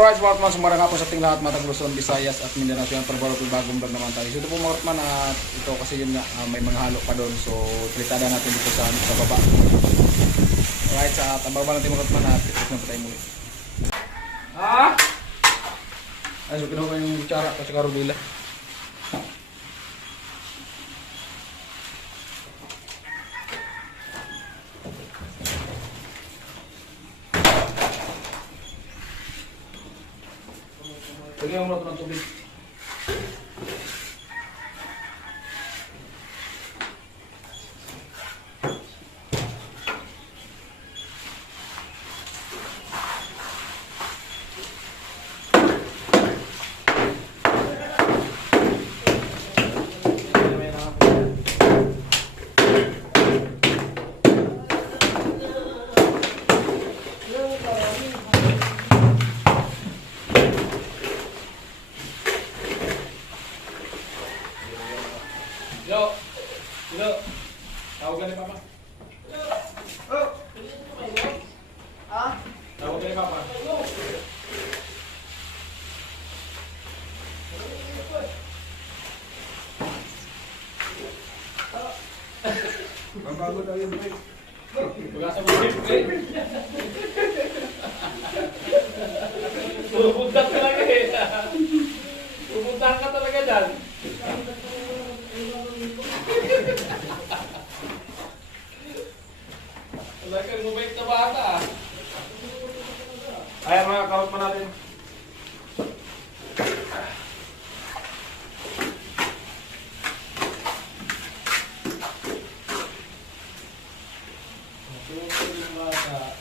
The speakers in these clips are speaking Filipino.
Alright, mga Rotman, sumarang nga po sa ating lahat, Matag Luzon, Visayas at Mindanao. Yan, pero bagong vlog naman tayo. So ito po mga Rotman, at ito kasi yun nga, may mga halo pa doon. So tritada natin dito sa baba. Alright, sa tambaba natin mga Rotman, at itik na po tayo muli. Ah! Ay, so kinuha ko yung kutsara at saka rubila. Lagyan mo na ito ng tubig. Yo, yo, tawagan ni Papa. Oh, ah, tawagan ni Papa. Bago tayo break. Pagkasa mo break. Pupunta ka talaga eh. Pupunta ka talaga dyan. Wala kang mabait na bata ah. Ayan mga karot pa natin. Matuto yung bata.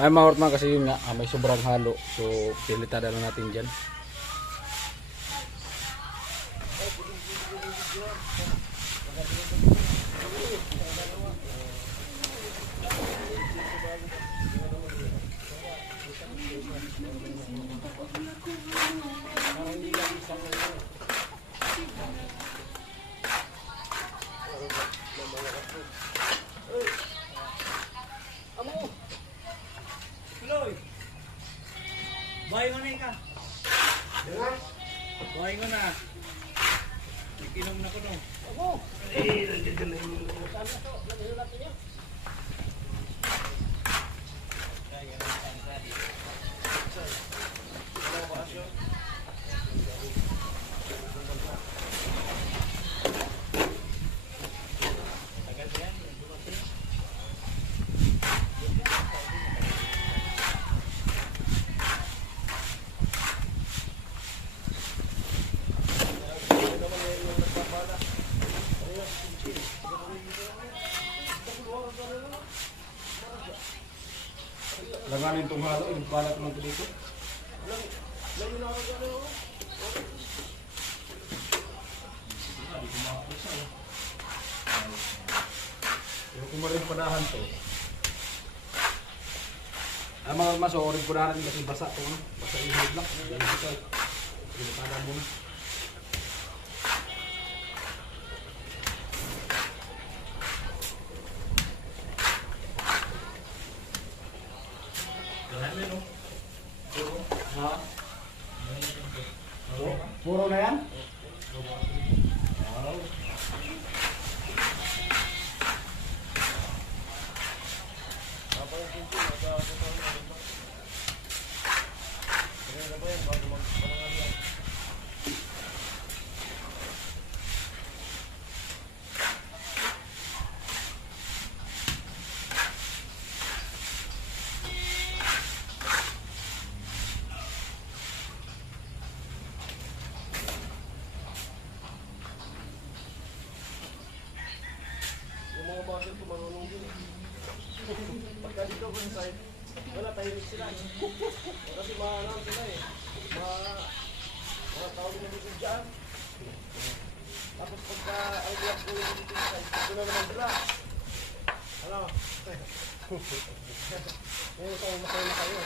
Ay mga hortman, kasi yun nga, may sobrang halo. So pilitada lang natin dyan. Buhay mo na ka. Buhay mo na. Ikinom na ko no. Ako. Eh, nandiyan na yung... Langanin itong halo, yung balat naman ito dito. Yung kumarin panahan to. Ay mga mas, orin ko na rin kasi basa to. Basa yung hidlock. Pinatada mo na. Ha? Puro na yan? Wow. Pagka dito ko sa side, wala tahimik sila. Kasi mga sila eh. Mga tao na dito dyan. Tapos pagka ay black ko yung dito sa side, ito na naman sila. Ano? Ngayon ito, masaya na kayo.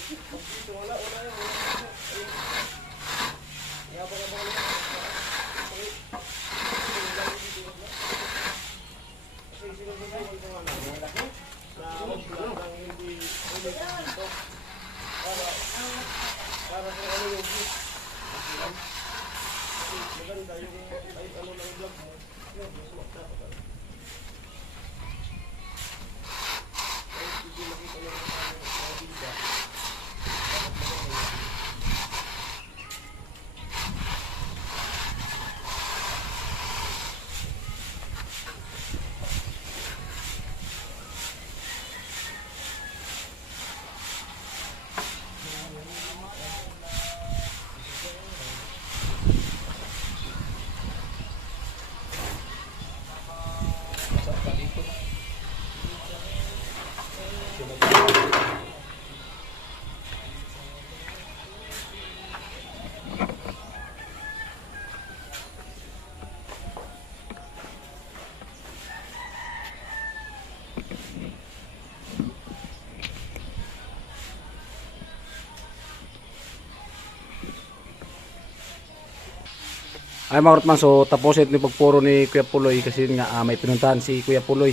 Pag dito, wala yun. Yabang-yabang ulit. Kasi sinunod ko mga malaki na wag lang hindi ulit dito para sa ano yung gift. Kasi maganda yung kahit ano ng vlog mo, yun, mas magdapat. Kahit hindi makita lang ang mga bida, dapat maganda yun. Ay mga Rotman, so tapusin ni pagpuro ni Kuya Puloy kasi nga may pinuntahan si Kuya Puloy.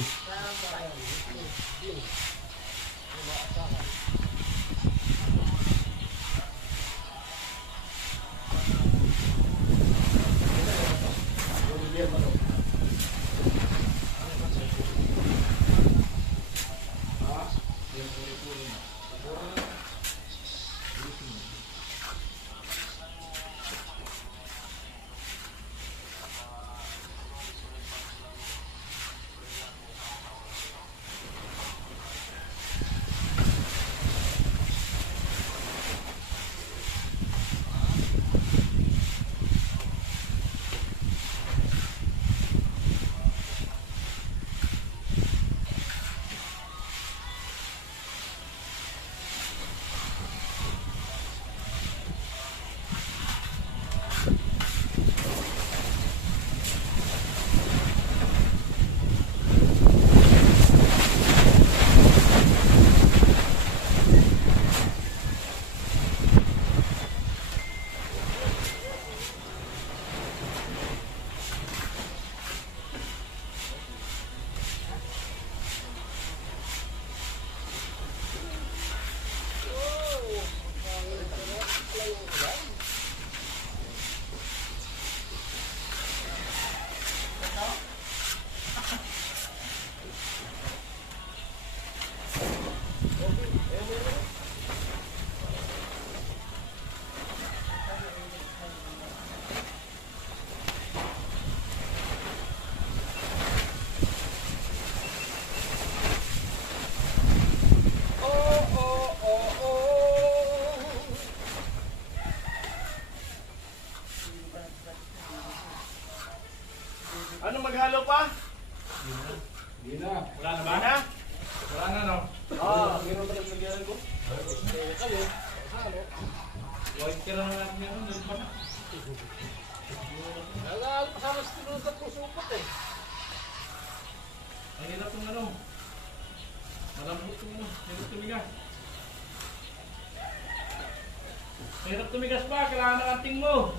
Ano maghalo pa? Hindi na. Wala na ba? Na? Wala na no. Meron pa yung nagyaran ko. White ka lang natin meron. Kasama sa tinulog sa pusupot eh. Ang hirap ng ano. Malambot yung hirap tumigas. Hirap tumigas pa, kailangan ng ating mo.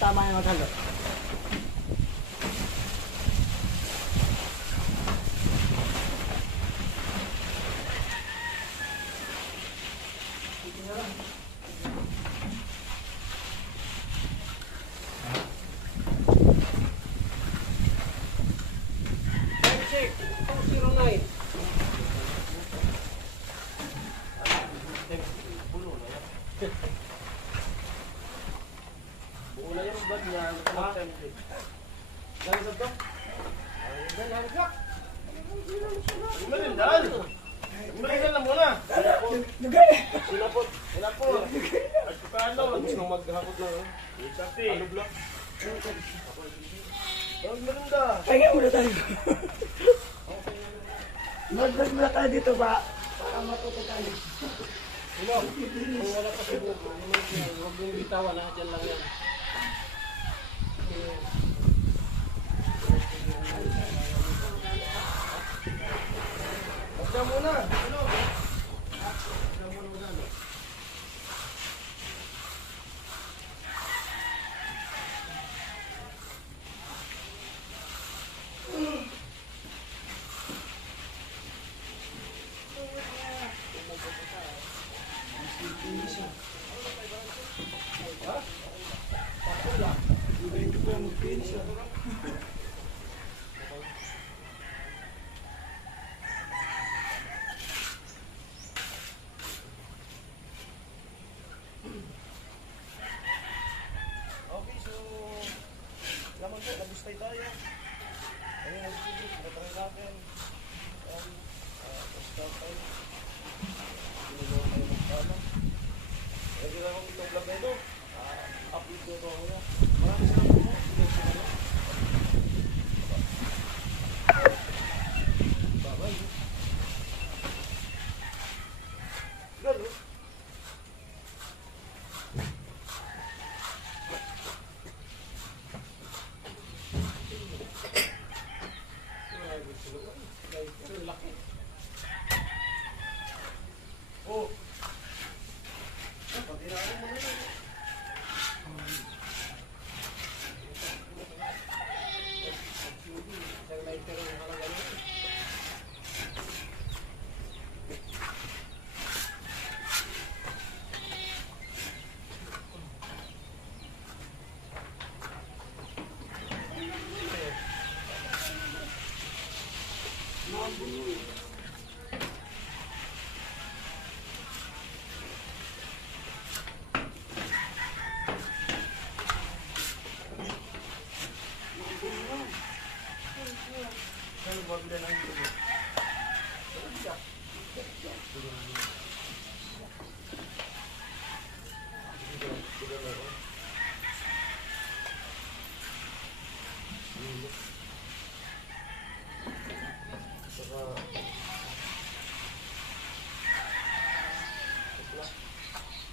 Tama yung maghalo. Check 209. Buo na yung vlog niya. Dali sa to? Dali hanggang. Marindan. Marindan na muna. Sinapot. Sinapot. At kukano. Gusto maghapot na. Exactly. Ano vlog? Ang marinda. Kaya muna tayo. Mag-vlog muna tayo dito ba? Para matuto tayo. Kung wala pa siguro, huwag mong bitawan na dyan lang yan. Magda muna. Ano? Magda muna magano. Okay, so laman vlog na ito. Upload ko ito ako na. Maraming salamat po. Bye-bye. Gano'n. Oh. Pagkiraan mo na yun.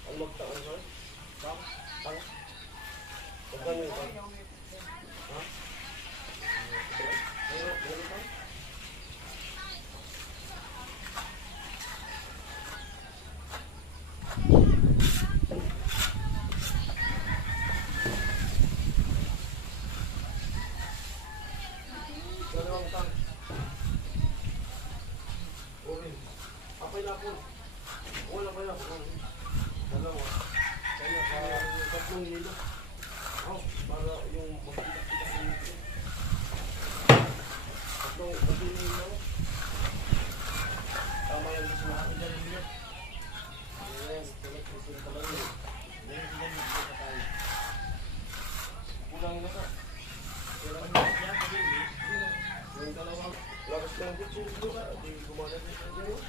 Ang magtaon sir? Bang? Bang? Pagkano yun bang? Ha? Meron bang? Dalawang tang. Okay. Apay na po. Wala ba yan? Dalawa. Kaya 3 kilo. Oh, para yung magkita-kita sa nito. 3 kilo. Tama yan gusto natin dyan nila. Yes, gusto na talaga yun. Ngayon sila nito na tayo. Kulang na ka. Kulang na ka. Yung dalawang lakas lang dito dito ka. Di gumana dito dito.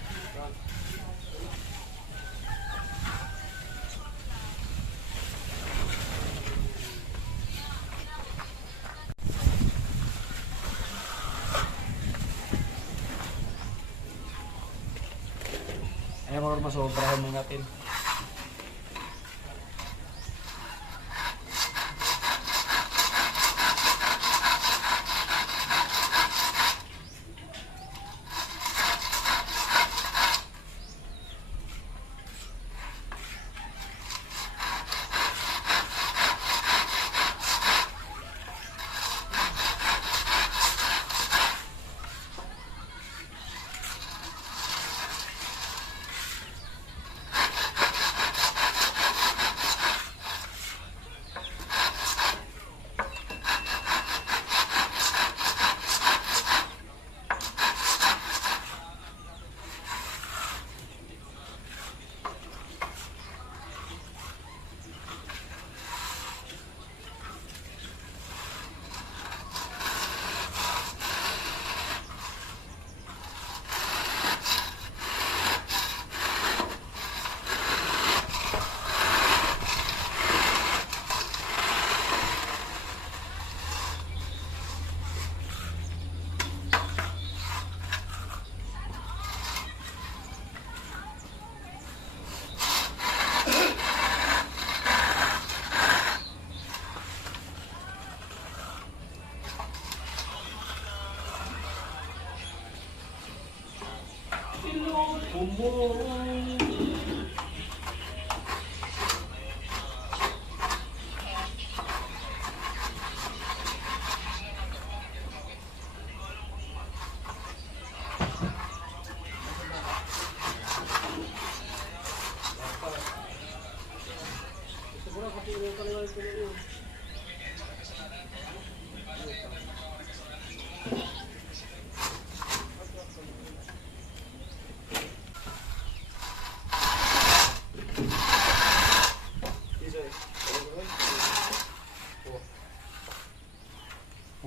Ayan mga karma, sobrahan mo natin.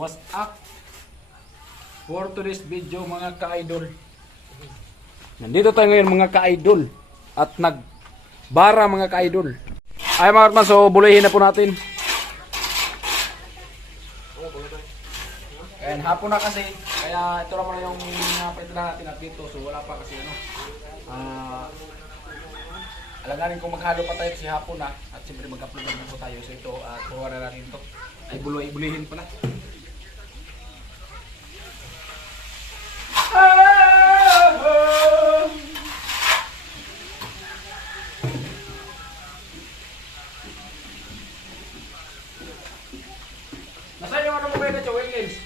What's up? For today's video mga ka-idol. Nandito tayo ngayon mga ka-idol at nagbara mga ka-idol. Ay mga kartman, so bulihin na po natin. Ayan, hapon na kasi, kaya ito naman yung paitala natin at dito, so wala pa kasi ano. Alanganin kung maghalo pa tayo kasi hapon na, at siyempre mag-upload na po tayo, so ito, kuha na natin ito. Ay bulihin pala. Nasaan yung ano mo kayo na siya, Wilkins?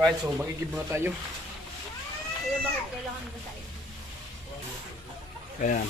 Right, so magigib muna tayo. Kaya bakit kailangan ba tayo? Ayan.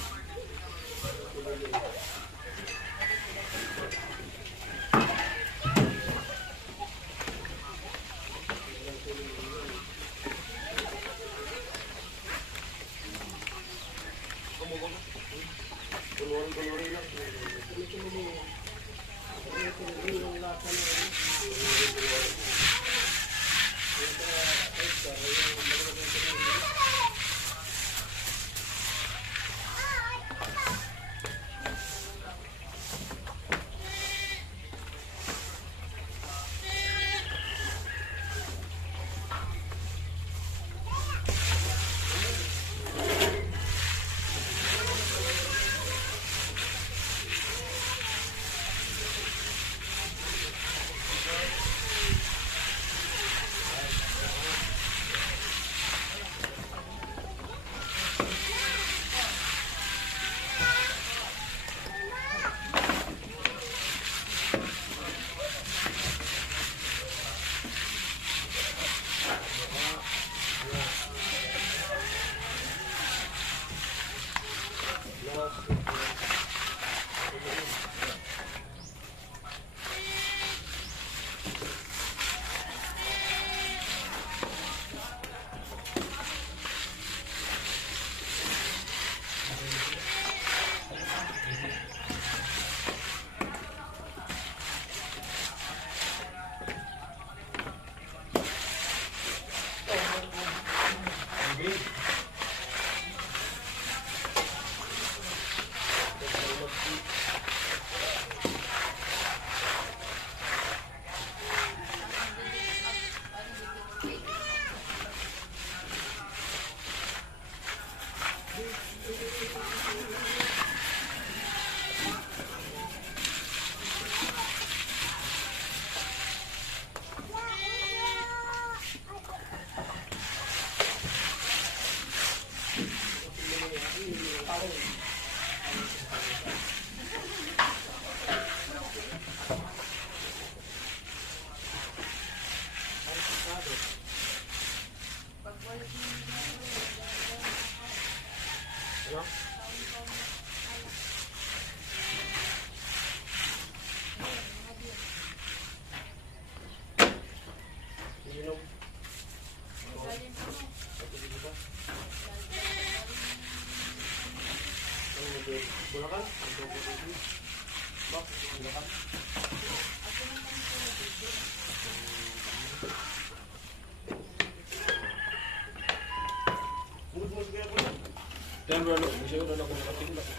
Dan bro, saya udah lakukan ketinggalan.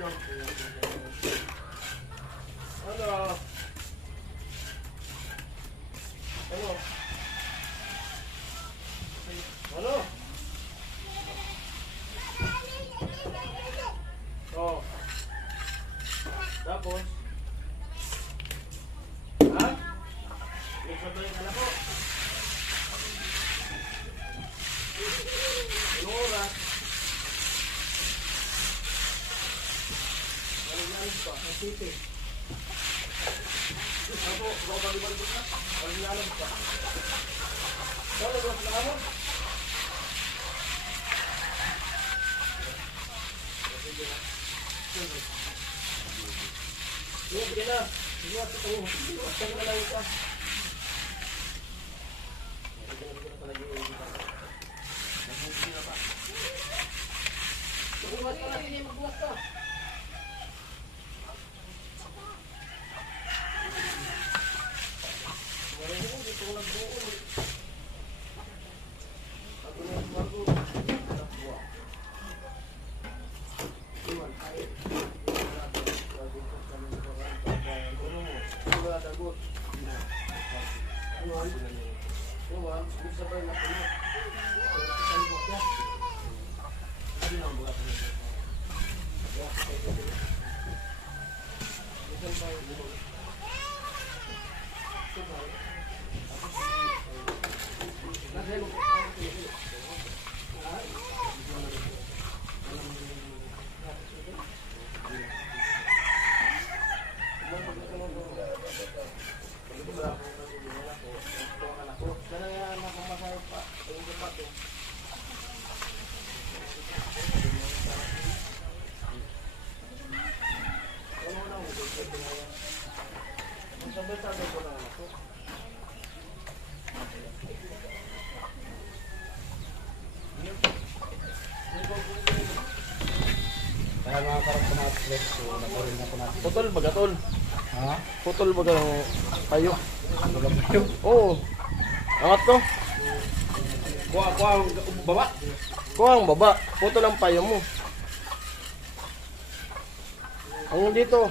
Ano? Ano? Ano? Oh. Tapos? Ha? Nagsabay ka na po. Anong oras? Anong alis pa? Ang city. Ako, baka balik-balik na. Anong alis pa? Ano ba sa ako? Sige na. Sige na. Sige na lang ito. Magbuhat ka natin eh. Magbuhat ka. Dito ko nagbuo eh. Ako na yung bago. Nagbuhat. Iwan. Ay. Kaya mga karap sa mga flex, so nakurin na po natin. Putol ba gatol? Ha? Putol ba ng payo? Walang payo. Oo. Angat to. Kuha ang baba. Kuha ang baba. Putol ang payo mo. Ang dito.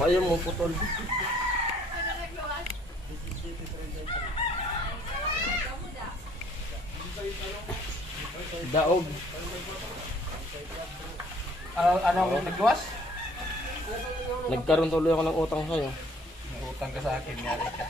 Payo mo putol. Daog. Ano ang nagluwas? Nagkaroon tuloy ako ng utang sa'yo. May utang ka sa akin, yari ka.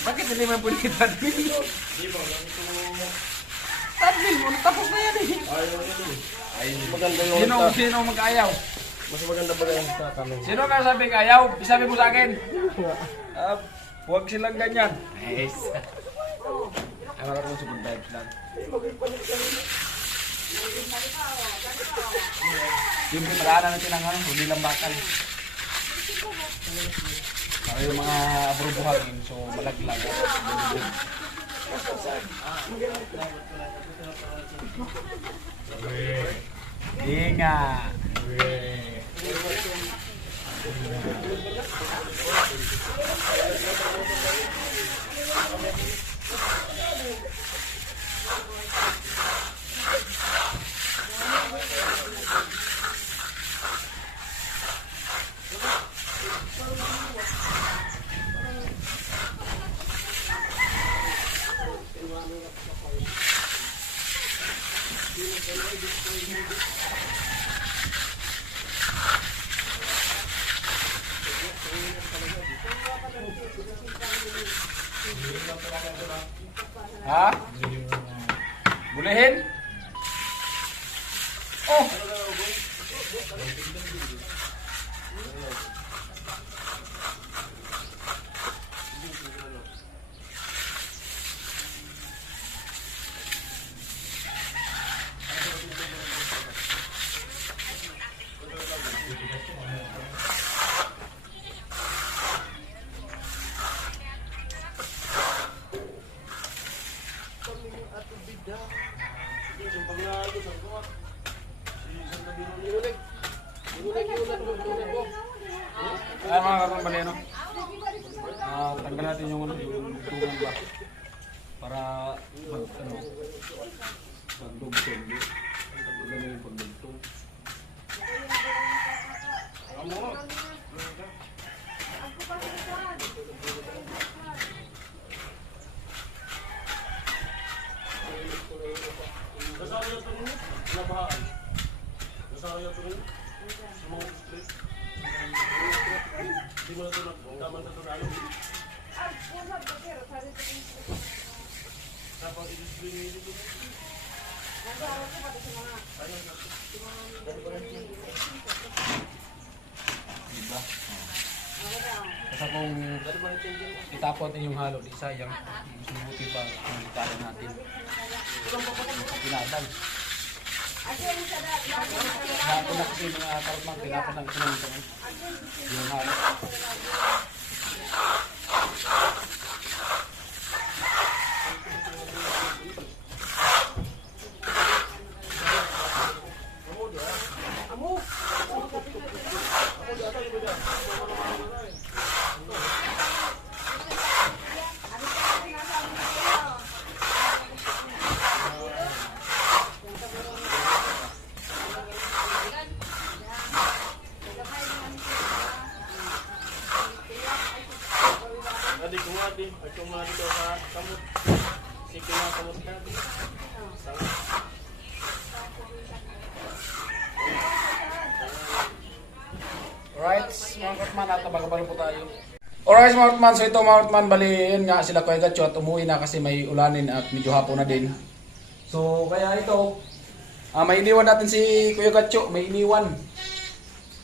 Bakit hindi man pwede kita admin? Admin mo, tapos na yan eh. Maganda yung Sino mag-ayaw? mas maganda ba yung sa kami? Sino ka sabi ayaw? Isabi mo sa akin. Huwag silang ganyan. Nice. Ay, wala kong super vibes lang. Yung pinaraanan natin ang hindi lang bakal. Para yung mga burubuhangin, so malaglag. Inga. Ha? Bulihin? Oh! Ate Bidang. Sige, yung paglalo sa kuha. Si Santa Binulig. Binulig ko. Ay mga karot bali ano. Tanggal natin yung tungan ba. Para pagdugtong. Ano yung pagdugtong? Kasama yung tungo. Nabahaan. Kasama yung tungo. Small split. Di mo na ito nagdaman sa tunalo. Tapos i-display nyo dito. Diba? Kasi kung itapon natin yung halo, di sayang. Mas mabuti pa kung italo natin. Pinadal. Hapon na kasi mga karotman, pinapon lang kasi naman yung halo. Adi ko nga di. Ay ko nga dito sa kamot. Sige nga kamot ka di. Alright, mga karotman, natabag-abalo po tayo. Alright mga karotman, so ito mga karotman, bali yun nga sila Kuya Gatcho at umuwi na kasi may ulanin at medyo hapon na din. So kaya ito, may iniwan natin si Kuya Gatcho, may iniwan.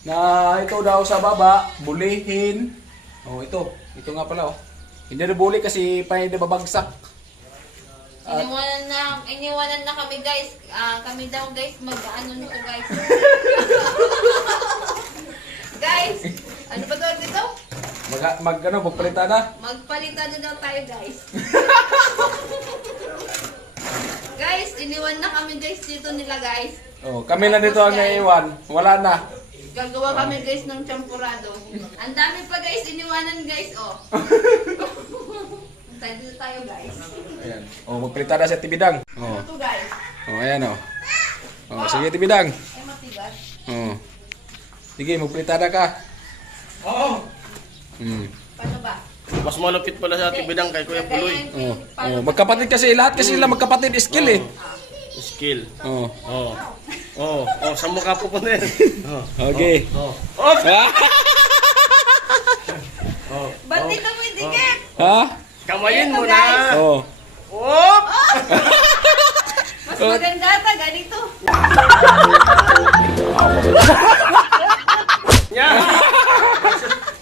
Na ito daw sa baba, bulihin. Oh ito nga pala oh. Hindi na buli kasi pa hindi babagsak. Iniwanan na kami guys. Kami daw guys mag-ano nito guys. Guys, ano ba tawag dito? Magpalitan na. Magpalitan na daw tayo guys. Guys, iniwan na kami guys dito nila guys. Oh, kami na dito ang naiwan. Wala na. Gagawa kami guys ng champurado. Ang dami pa guys, iniwanan guys oh. Tayo dito tayo guys. Ayan. Oh, magpalitan na si Tibidang. Oh. Ito guys. Oh, ayan oh. Oh, sige Tibidang. Ay matigas. Oh. Sige, magpalitan na ka. Oo. Paano ba? Mas malapit pala sa Ate Bidang kay Kuya Puloy. Oh. Oh, magkapatid kasi lahat kasi sila magkapatid skill eh. Skill. Oh. Oo. Oo. Oh, sa mukha po po na yan. Okay. Oo. Oh. Oh. Ba't dito mo itikit? Ha? Kamayin mo Ito, na. guys. Oh. Oh. Mas maganda ata ganito. Yan.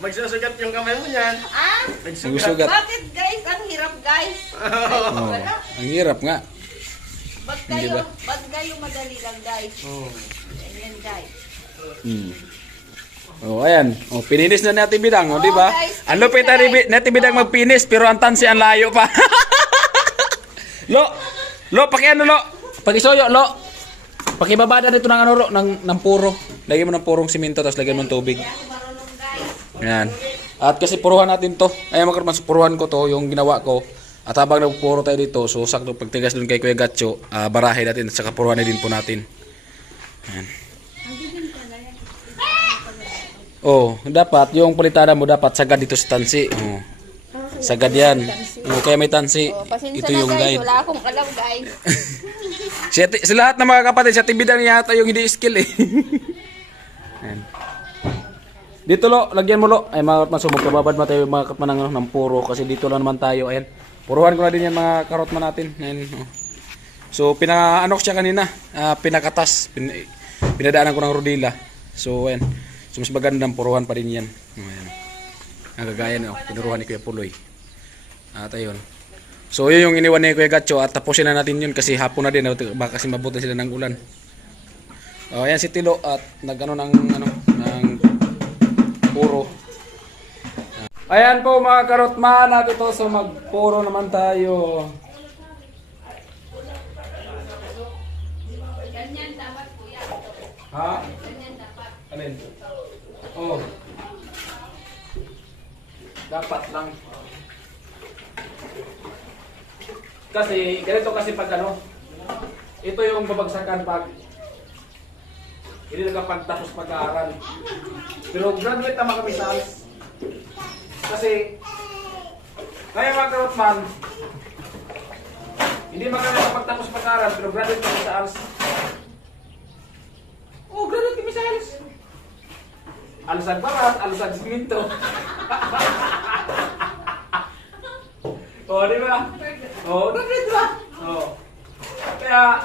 Magsusugat yung kamay mo niyan. Ah? Magsusugat. Bakit guys? Ang hirap guys. Oh. Ang hirap nga. Ba't Hindi ba? kayo madali lang guys? Ganyan guys. Oh, ayan. Oh, pininis na natin Bidang, oh, di ba? guys, Ang lupit na natin Bidang magpinis pero ang tansi ang layo pa. Lo, pakiano lo. Pakisoyo lo. Pakibabada dito ng ano lo, ng puro. Lagyan mo ng purong simento tapos lagyan mo ng tubig. Kaya ako marunong guys. Ayan. At kasi puruhan natin to. Ayan mga karotman, puruhan ko to, yung ginawa ko. At habang nagpuro tayo dito, so sakto pagtigas dun kay Kuya Gatcho, barahe natin at saka puruhan na din po natin. Ayan. Oh, dapat yung palitada mo dapat sagad dito sa tansi. Oh. Sagad yan. Oh, kaya may tansi. Pasensya Ito na yung guys, guide. wala akong alam guys. Sa lahat ng mga kapatid, sa Tibidang yata yung hindi skill eh. Ayan. Dito lo, lagyan mo lo. Ay mga karotman, so magkababad mo tayo mga karotman ng puro kasi dito lang naman tayo. Ayan. Puruhan ko na din yan mga karotman natin. Ayan. Oh. So pinaka-ano ko siya kanina, pinakatas. Pinadaanan ko ng rodila. So ayan. So mas magandang puruhan pa rin yan. Ayan. Ang gagayan, pinuruhan ni Kuya Puloy. At ayun. So yun yung iniwan ni Kuya Gatcho at tapusin na natin yun kasi hapon na din. Baka kasi mabuti sila ng ulan. Ayan si Tilo at nagano ng puro. Ayan po mga karotman at ito so magpuro naman tayo. Ha? Ganyan dapat. Alin? Oh. Dapat lang. Kasi, ganito kasi pag ano, ito yung babagsakan pag hindi nakapagtapos pag-aaral. Pero graduate naman kami sa ALS. Kasi, ngayon mga karotman, hindi man kami nakapagtapos pag-aaral, pero graduate kami sa ALS. Oh, graduate kami sa ALS. Alusag barat, alusag siminto. Oh, di ba? Oh, graduate ba? Oh. Kaya,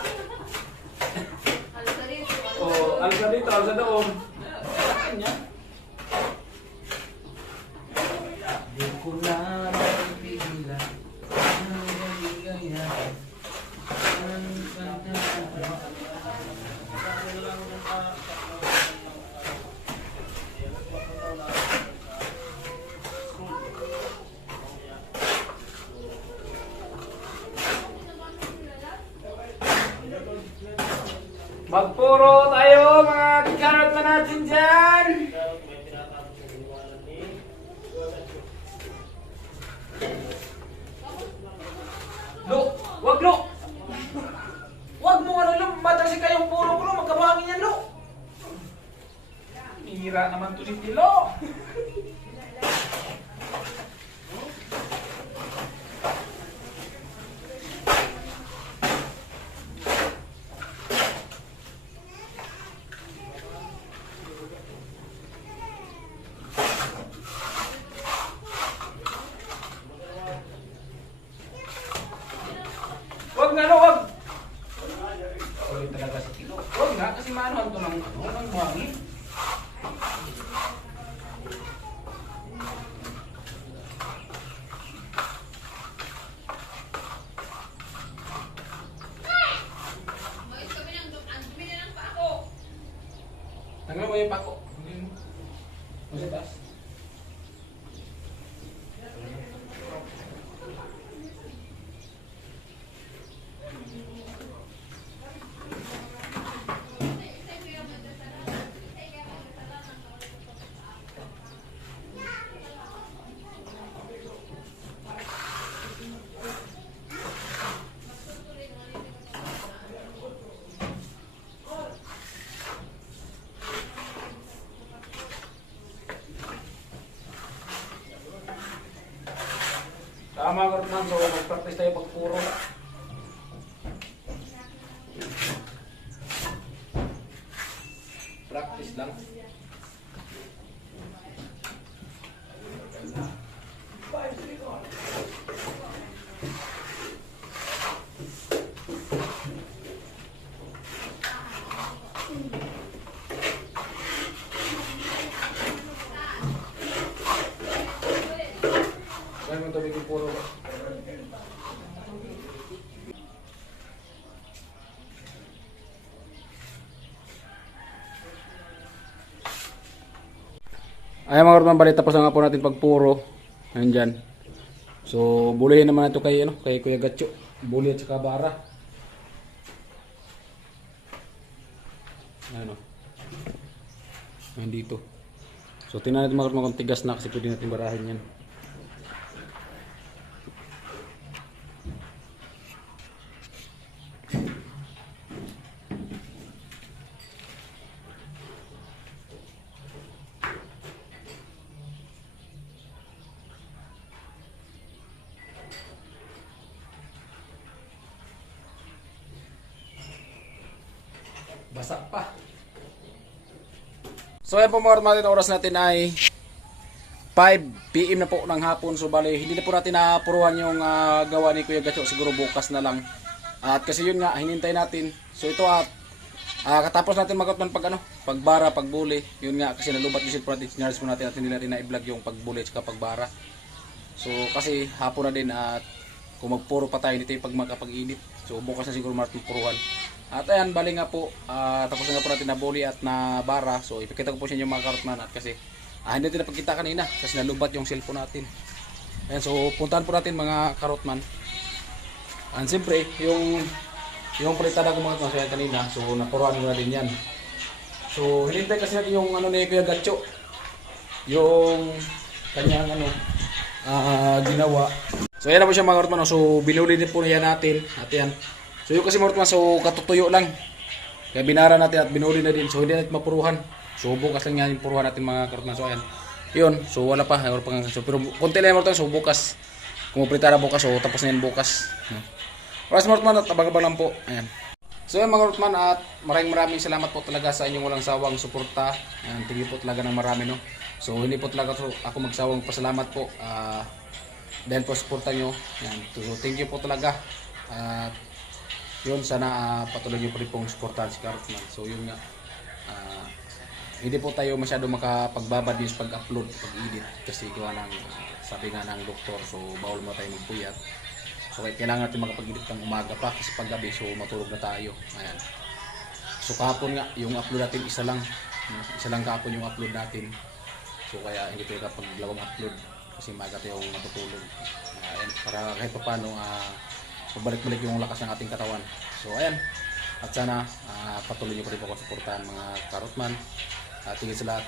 Ano sa rito? oh, alusag dito, alusag doon. Kanya. Di ko na mapigilan ang maligaya. Magpuro tayo mga karot na natin dyan! Lo! Wag lo! Wag mo ano lo! Matrasi kayong puro ko lo! Magkabuhangin yan lo! Hira naman to si Tilo! Wag nga, no, wag! Ulit talaga sa kilo. Wag nga, kasi maanohan to ng buhangin. Mayos kami ng dumi na ng pako. Tanggal mo yung pako. Hindi mo. Masitas. Tama ka naman, so mag-practice tayo pagpuro. Practice lang. Kaya mo ito bigyan puro. Ay mga karotman, bali tapos na nga po natin pagpuro. Nandyan. So bulihin naman ito kay, kay Kuya Gatcho. Buli at saka bara. Ano? Nandito. So tingnan natin mga karotman kung tigas na kasi pwede natin barahin yan. Basa pa. So ayan po mga karotman, oras natin ay 5 PM na po ng hapon. So bali hindi na po natin napuruhan yung gawa ni Kuya Gatcho. Siguro bukas na lang. At kasi yun nga hinintay natin. So ito katapos natin magkatman pagbara, pagbuli. Yun nga kasi nalubat yung silpo natin. Sinarge po natin nila rin na-vlog yung pagbuli at pagbara. So kasi hapon na din at kung magpuro pa tayo hindi tayo makapag-edit. So bukas na siguro natin puruhan. At ayan, bali nga po, tapos na nga po natin na buli at na bara. So ipakita ko po sa inyo mga karotman at kasi hindi natin napagkita kanina kasi nalubat yung cellphone natin. Ayan, so puntahan po natin mga karotman. And siyempre, yung palitada ko mga karotman kanina, so napuruan ko na din yan. So, hinintay kasi natin yung ano ni Kuya Gatcho. Yung kanyang ano, ginawa. So, ayan na po siya mga Karotman. So, binuli din po yan natin. At yan. So, yung kasi mga Karotman, so katutuyo lang. Kaya binara natin at binuli na din. So, hindi natin mapuruhan. So, bukas lang yan yung puruhan natin mga Karotman. So, ayan. Yun. So, wala pa. So, pero konti lang yung Karotman. So, bukas. Kung maprita na bukas, so tapos na yan bukas. Oras mga Karotman, at abang-abang lang po. Ayan. So yan mga Karotman, at maraming salamat po talaga sa inyong walang sawang suporta. Ayan, tingin po talaga ng marami, no. So hindi po talaga ako magsawang pasalamat po dahil po suporta nyo. Ayan. So thank you po talaga. At yun, sana patuloy nyo po rin pong suportahan si Karotman. So yun nga, hindi po tayo masyado makapagbabad din sa pag-upload, pag-edit. Kasi gawa ng, sabi nga ng doktor, so bawal mo tayo magpuyat. So kailangan natin makapag-edit ng umaga pa kasi paggabi, so matulog na tayo. Ayan. So kahapon nga, yung upload natin isa lang. Isa lang kahapon yung upload natin. So kaya hindi tayo kapag-lawang upload kasi maaga tayong matutulog. Ayan, para kahit pa paano pabalik-balik yung lakas ng ating katawan. So ayan. At sana patuloy nyo pa rin po kung suportahan mga Karotman. Tingin sa lahat,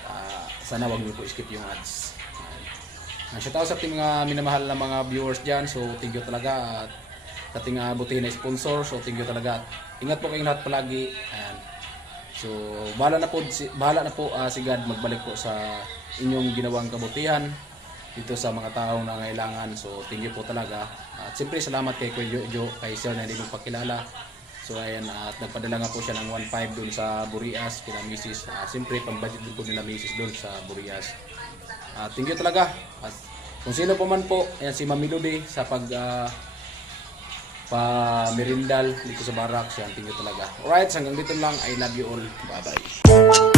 sana wag nyo po skip yung ads. Shout out sa ating mga minamahal na mga viewers dyan. So thank you talaga. At ating butihin na sponsor. So thank you talaga. Ingat po kayong lahat palagi. Ayan. So bahala na po si God magbalik po sa inyong ginawang kabutihan dito sa mga taong nangailangan. So thank you po talaga. At siyempre salamat kay Kuya Jojo, kay Sir na hindi mo pakilala. So ayan, at nagpadala nga po siya ng 1.5 doon sa Burias kina Mrs. Siyempre pang-budget din po nila Mrs. doon sa Burias. Thank you talaga. At kung sino po man po, ayan si Mami Ludi sa pa-merindal dito sa Barracks. Yan, thank you talaga. Alright, hanggang dito lang. I love you all. Bye-bye.